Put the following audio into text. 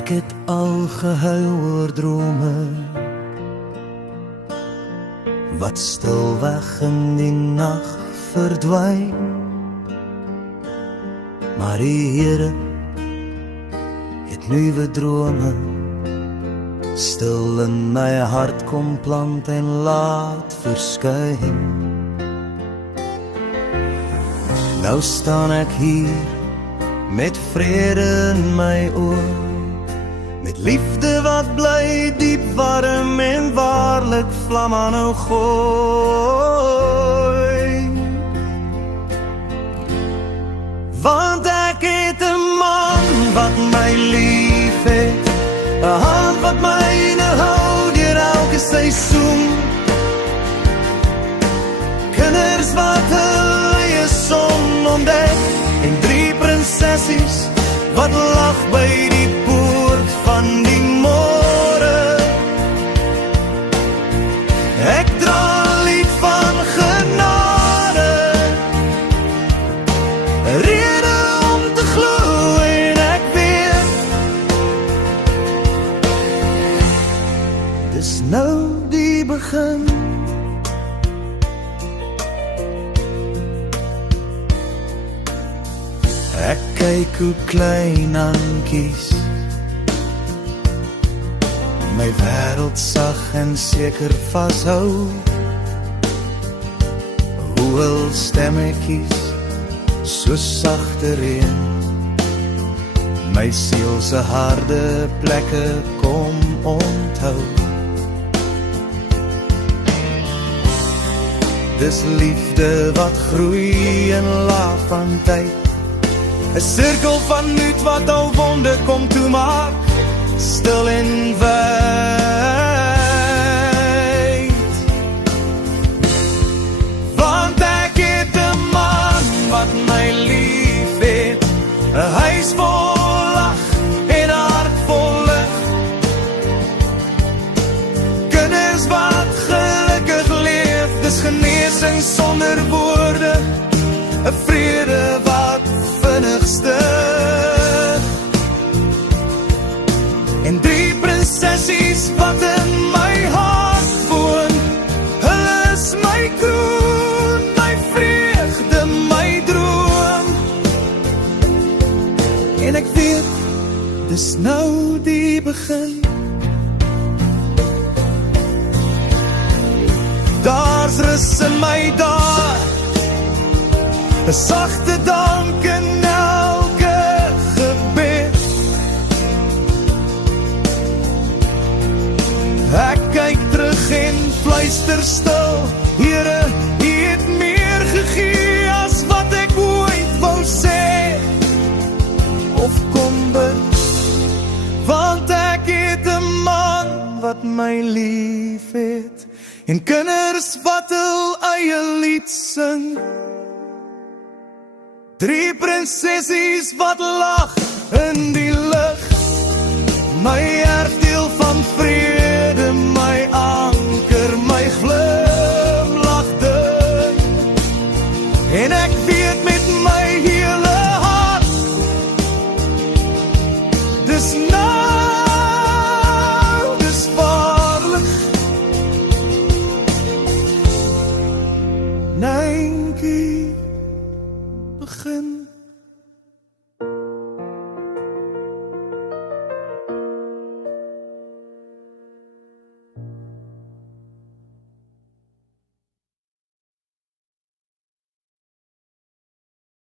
Ek het al gehuil oor drome wat stilweg in die nag verdwyn. Maar die Here het nuwe drome stil in my hart kom plant en laat verskyn. Nou staan ek hier met vrede in my oor, met liefde wat bly diep warm en waarlik vlam aanhou gooi. Want ek het 'n man wat my lief het, 'n hand wat myne hou deur elke seisoen, kinders wat hul eie son ontdek, en 3 prinsessies wat lag by die poort van die môre. Ek dra 'n lied van genade, 'n rede om te glo, en ek weet dis nou die begin. Ek kyk hoe klein aankies my wêreld sag en seker vashou, hoe hul stemmetjies so sagte reën my siel se harde plekke kom onthou. Dis liefde wat groei in laaf van tyd, 'n sirkel van nuut wat al wonde kom toemaak, stil en wyd. Want ek het 'n man wat my lief het, 'n huis vol lag en 'n hart vol lig, kinders wat gelukkig leef, dis genesing sonder woorde, 'n vrede wat vinnig stig, en 3 prinsessies wat in my hart woon, hulle is my kroon, my vreugde, my droom, en ek weet dis nou die begin. Daar's rus in my dae, 'n sagte dank in elke gebed. Ek kyk terug en fluister stil, Here, U het meer gegee as wat ek ooit wou sê of kon bid. Want ek het 'n man wat my lief het, en kinders wat hul eie lied sing, 3 prinsessies wat lag in die lug, my erfdeel van vrede, my anker, my glimlagte, en ek weet met my hele hart, dis nou, dis waarlik, Nankie begin.